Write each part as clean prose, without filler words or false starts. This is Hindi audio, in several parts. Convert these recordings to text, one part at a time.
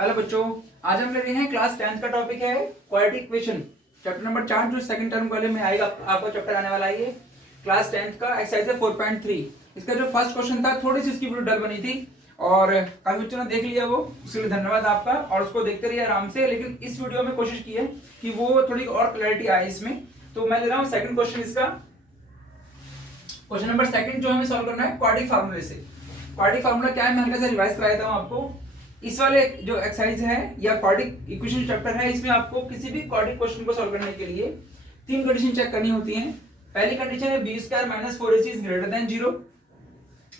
हेलो बच्चों, आज हम ले रहे हैं क्लास 10th का टॉपिक है क्वाड्रेटिक इक्वेशन, चैप्टर नंबर 4 जो सेकंड टर्म वाले में आएगा। आपका चैप्टर आने वाला है ये क्लास 10th का एक्सरसाइज है 4.3। इसका जो फर्स्ट क्वेश्चन था थोड़ी सी इसकी वीडियो डल बनी थी और काफी बच्चों ने देख लिया वो, उसके लिए धन्यवाद आपका। और उसको देखते रहिए आराम से, लेकिन इस वीडियो में कोशिश की है कि वो थोड़ी और क्लैरिटी आए इसमें। तो मैं ले रहा हूँ सेकंड क्वेश्चन, इसका क्वेश्चन नंबर सेकंड जो हमें सॉल्व करना है क्वाड्रेटिक फार्मूले से। क्वाड्रेटिक फार्मूला क्या है मैं हल्का सा रिवाइज करा देता हूँ आपको। इस वाले जो एक्सरसाइज है या क्वाड्रेटिक इक्वेशन चैप्टर है, इसमें आपको किसी भी क्वाड्रेटिक क्वेश्चन को सॉल्व करने के लिए तीन कंडीशन चेक करनी होती हैं। पहली कंडीशन है B square minus 4ac is greater than 0।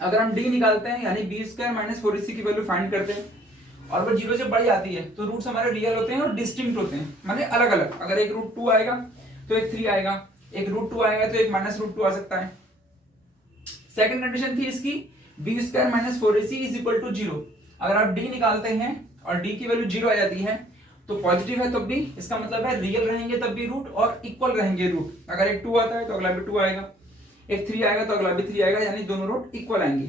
अगर हम डी निकालते हैं यानी बी स्क्वायर माइनस 4ac की वैल्यू फाइंड करते हैं और वो 0 से बढ़ जाती है तो रूट्स हमारे रियल होते हैं और डिस्टिंक्ट होते हैं, माने अलग अलग। अगर एक रूट 2 आएगा तो एक 3 आएगा, एक रूट 2 आएगा तो एक माइनस रूट 2 आ सकता है। सेकंड कंडीशन थी इसकी B square minus 4ac is equal to 0। अगर आप डी निकालते हैं और डी की वैल्यू 0 आ जाती है तो पॉजिटिव है तब भी, इसका मतलब है रियल रहेंगे तब भी रूट और इक्वल रहेंगे रूट। अगर एक 2 आता है तो अगला भी 2 आएगा, एक 3 आएगा तो अगला भी 3 आएगा, यानी दोनों रूट इक्वल आएंगे।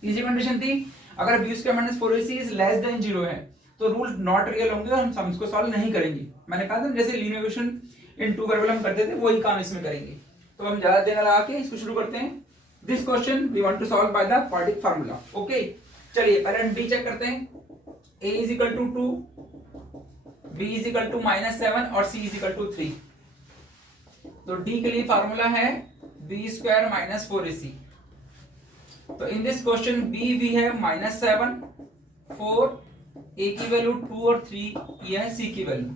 तीसरी कंडीशन थी अगर B square minus 4ac is less than 0 है तो रूट नॉट रियल होंगे और हम सम्स को सॉल्व नहीं करेंगे। मैंने कहा था जैसे linear equation in two variable हम करते थे वही काम इसमें करेंगे। तो हम ज्यादा देर लगा के इसको शुरू करते हैं। This question we want to solve by the quadratic formula. Okay, चलिए पहले हम डी चेक करते हैं। a is equal to 2, b is equal to -7 और c इज इक्वल टू 3। तो d के लिए फार्मूला है b स्क्वायर माइनस 4ac। तो इन दिस क्वेश्चन b भी है -7, 4, a की वैल्यू 2 और 3 ये है c की वैल्यू।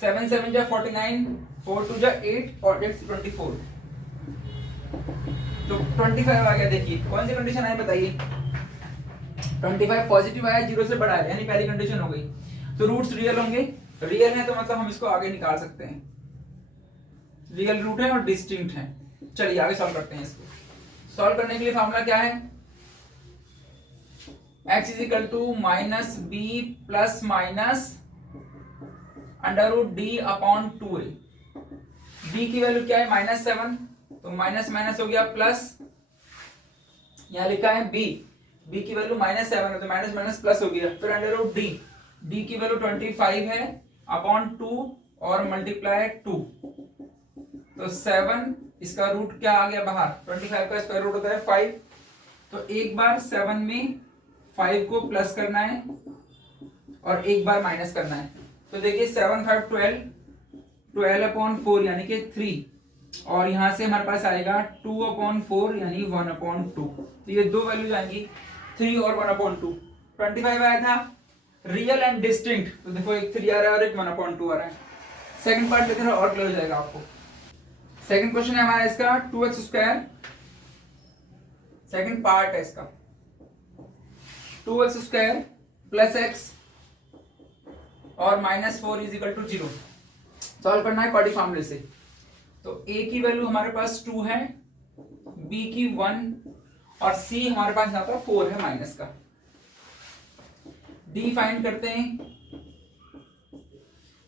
7 7 जा 49, 4 2 जा 8 और 8 24। तो 25 आ गया। देखिए कौन सी कंडीशन है बताइए। 25 पॉजिटिव आया, 0 से बड़ा है, यानी पहली कंडीशन हो गई। तो रूट्स रियल होंगे, रियल है तो मतलब हम इसको आगे निकाल सकते हैं, रियल रूट है और डिस्टिंक्ट है। चलिए आगे सॉल्व करते हैं इसको। सॉल्व करने के लिए फार्मूला क्या है, x is equal to minus B plus minus under root D upon 2a। b की वैल्यू क्या है -7, तो माइनस माइनस हो गया प्लस, यहां लिखा है b की वैल्यू -7 है तो माइनस माइनस प्लस हो गया। फिर अंडर रूट डी की वैल्यू 25 है अपॉन 2 और मल्टीप्लाई 2, तो 7 इसका रूट क्या आ गया बाहर, 25 का स्क्वायर रूट होता है 5। तो एक बार 7 में 5 को प्लस करना है और एक बार माइनस करना है। तो देखिए 7 5 12, 12 अपॉन 4 यानी कि 3, और यहां से हमारे पास आएगा 2 अपॉन 4 यानी 1 अपॉन 2। तो ये दो वैल्यूज आएंगी 3 और 1 अपॉन 2। 25 आया था रियल एंड डिस्टिंक्ट, तो देखो एक 3 आ रहा है और एक 1 अपॉन 2 आ रहा है। सेकंड पार्ट लेते हैं और क्लियर हो जाएगा आपको। सेकंड क्वेश्चन है हमारा इसका 2x स्क्वायर, सेकंड पार्ट है इसका 2x स्क्वायर प्लस x और -4 इज इक्वल टू 0। सॉल्व करना है क्वाड्रेटिक फार्मूले से। तो a की वैल्यू हमारे पास 2 है, b की 1 और c हमारे पास यहाँ पर 4 है माइनस का। d फाइंड करते हैं,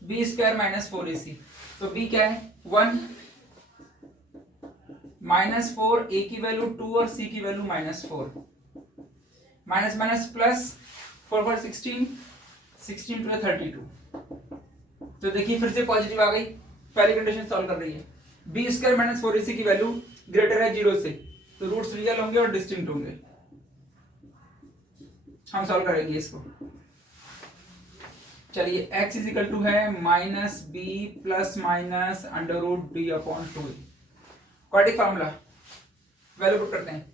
b स्क्वायर माइनस 4ac। तो b क्या है 1, -4, a की वैल्यू 2 और c की वैल्यू -4, माइनस माइनस प्लस 4 4 16, 16 2 32। तो देखिए फिर से पॉजिटिव आ गई, पहली कंडीशन सॉल्व कर रही है। बी स्क्वायर माइनस 4ac की वैल्यू ग्रेटर है 0 से, तो रूट्स रियल होंगे और डिस्टिंक्ट होंगे। हम सॉल्व करेंगे इसको। चलिए x इज इक्वल टू है minus B plus minus under root D upon 2। Quadratic formula value put करते हैं।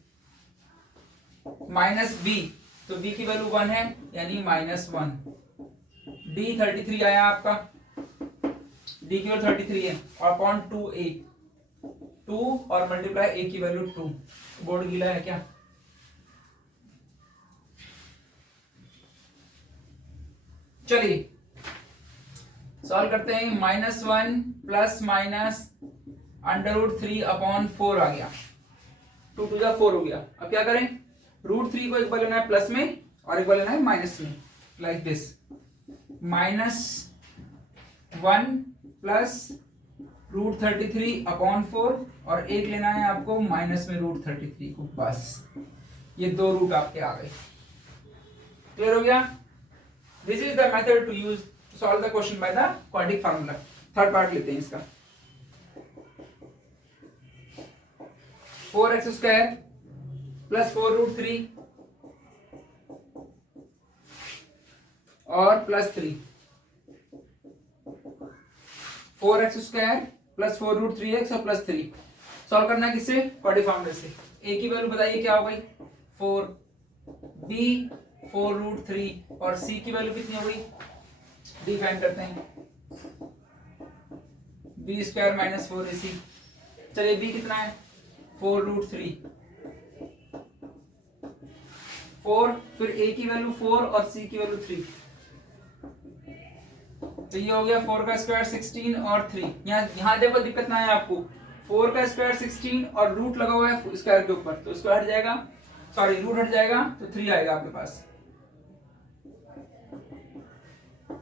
माइनस बी, तो b की वैल्यू 1 है यानी -1। d 33 आया आपका, d की वैल्यू 33 है और अपॉन 2a, 2 और मल्टीप्लाई a की वैल्यू 2। बोर्ड गीला है क्या? चलिए सॉल्व करते हैं। -1 plus minus under root 3 upon 4 आ गया, 2 2 जा 4 हो गया। अब क्या करें, रूट 3 को एक बार लेना है प्लस में और एक बार लेना है माइनस में, like this. -1 plus root 33 upon 4 और एक लेना है आपको माइनस में रूट 33 को, बस ये दो रूट आपके आ गए। क्लियर हो गया? This is the method to use to solve the question by the quadratic formula. Third part लेते हैं इसका। 4x स्क्वायर प्लस 4√3 और plus 3। 4x square plus 4√3x और प्लस 3 सॉल्व करना है किससे? क्वाड्रेटिक फार्मूला से। a की वैल्यू बताइए क्या हो गई? 4, b 4√3 और c की वैल्यू कितनी हो गई? d फाइंड करते हैं, b स्क्वायर माइनस 4ac। चलिए b कितना है? 4√3, 4, फिर a की वैल्यू 4 और c की वैल्यू 3, तो ये हो गया 4 का स्क्वायर 16 और 3। यहाँ देखो दिक्कत ना है आपको, 4 का स्क्वायर 16 और रूट लगा हुआ है स्क्वायर के ऊपर, तो स्क्वायर हट जाएगा, सॉरी रूट हट जाएगा, तो 3 आएगा आपके पास।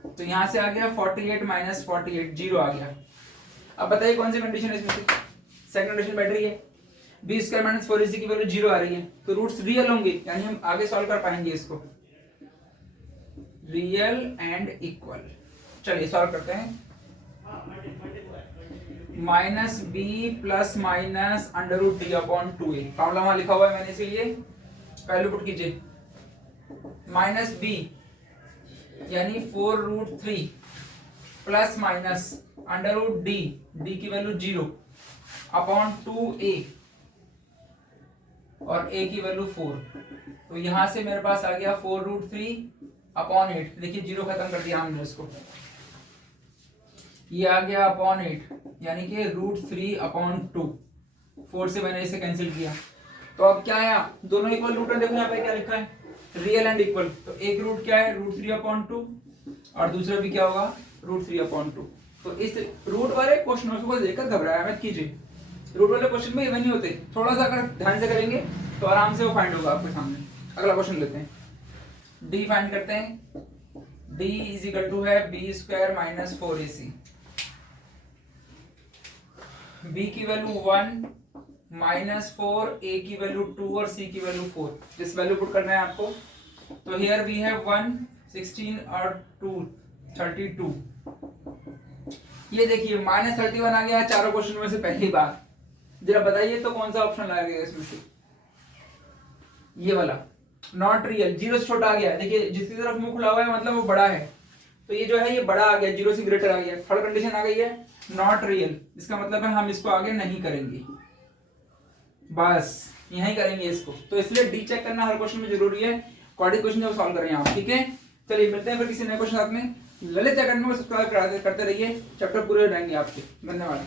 तो यहां से आ गया 48 माइनस 48, 0 आ गया। अब बताइए कौन सी कंडीशन है इसमें से? सेकंड कंडीशन बैठ रही है, बी स्क्वायर माइनस 4ac की वैल्यू 0 आ रही है, तो रूट्स रियल होंगे, यानी हम आगे सॉल्व कर पाएंगे इसको, रियल एंड इक्वल। चलिए सॉल्व करते हैं। Minus B plus minus √d upon 2a, formula वहां लिखा हुआ है मैंने, इसीलिए वैल्यू पुट कीजिए। माइनस बी यानी 4√3 प्लस माइनस √d, d की वैल्यू 0 अपॉन 2a और a की वैल्यू 4, तो यहां से मेरे पास आ गया 4√3 अपॉन 8। देखिए 0 खत्म कर दिया हमने इसको, ये आ गया अपॉन 8, यानी कि √3 अपॉन 2, 4 से मैंने इसे कैंसिल किया। तो अब क्या आया? दोनों इक्वल रूट है, देखो यहाँ पे क्या लिखा है, रियल एंड इक्वल। तो एक रूट क्या है? √3 अपॉन 2 और दूसरा भी क्या होगा? √3 अपॉन 2। तो इस रूट वाले क्वेश्चनों को देखकर घबराया मत कीजिए, रूट वाले क्वेश्चन में इवन नहीं होते, थोड़ा सा अगर ध्यान से करेंगे तो आराम से वो फाइंड होगा आपके सामने। अगला क्वेश्चन लेते हैं, डी फाइंड करते हैं। डी इज इक्वल टू है B square minus 4ac, b की वैल्यू 1 माइनस 4, a की वैल्यू 2 और c की वैल्यू 4। दिस वैल्यू पुट करना है आपको। तो हियर वी हैव 1 16 और 2 32। ये देखिए माइनस 31 आ गया चारों क्वेश्चन में से पहली बार। जरा बताइए तो कौन सा ऑप्शन लाया गया इसमें से? ये वाला नॉट रियल, 0 से छोटा आ गया। देखिए जिसकी तरफ मुंह खुला हुआ है मतलब वो बड़ा है, तो ये जो है ये बड़ा आ गया, 0 से ग्रेटर आ गया। थर्ड कंडीशन आ गई है नॉट रियल, इसका मतलब है हम इसको आगे नहीं करेंगे, बस यहीं करेंगे इसको। तो इसलिए डी चेक करना हर क्वेश्चन में जरूरी है, क्वाड्रेटिक क्वेश्चन जब सॉल्व करें आप। ठीक है, चलिए मिलते हैं फिर किसी नए क्वेश्चन साथ में। ललित अकेडमी को सब्सक्राइब करते रहिए, चैप्टर पूरे हो जाएंगे आपके। धन्यवाद।